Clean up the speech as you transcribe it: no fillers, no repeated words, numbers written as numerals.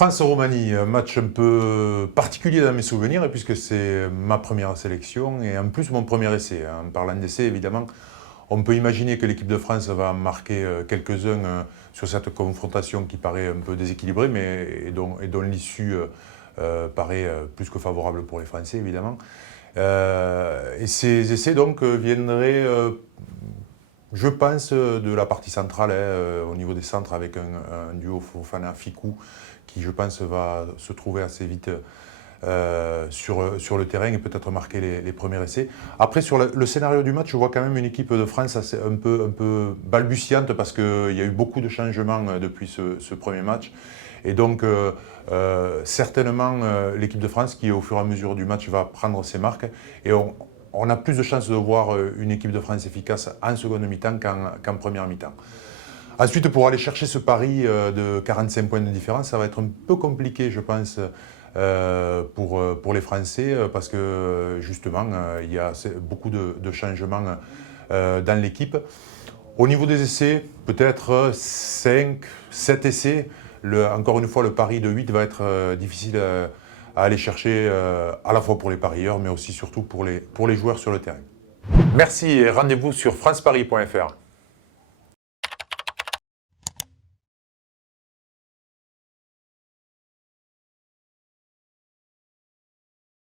France-Roumanie, un match un peu particulier dans mes souvenirs, puisque c'est ma première sélection et en plus mon premier essai. En parlant d'essai, évidemment, on peut imaginer que l'équipe de France va en marquer quelques-uns sur cette confrontation qui paraît un peu déséquilibrée, mais et dont l'issue paraît plus que favorable pour les Français, évidemment. Et ces essais, donc, viendraient, je pense, de la partie centrale, au niveau des centres, avec un duo Fofana-Ficou, qui, je pense, va se trouver assez vite sur le terrain et peut-être marquer les premiers essais. Après, sur le scénario du match, je vois quand même une équipe de France un peu balbutiante parce qu'il y a eu beaucoup de changements depuis ce premier match. Et donc, certainement, l'équipe de France qui, au fur et à mesure du match, va prendre ses marques. Et on a plus de chances de voir une équipe de France efficace en seconde mi-temps qu'en première mi-temps. Ensuite, pour aller chercher ce pari de 45 points de différence, ça va être un peu compliqué, je pense, pour les Français, parce que justement, il y a beaucoup de changements dans l'équipe. Au niveau des essais, peut-être 5, 7 essais. Encore une fois, le pari de 8 va être difficile à aller chercher, à la fois pour les parieurs, mais aussi surtout pour les joueurs sur le terrain. Merci et rendez-vous sur franceparis.fr.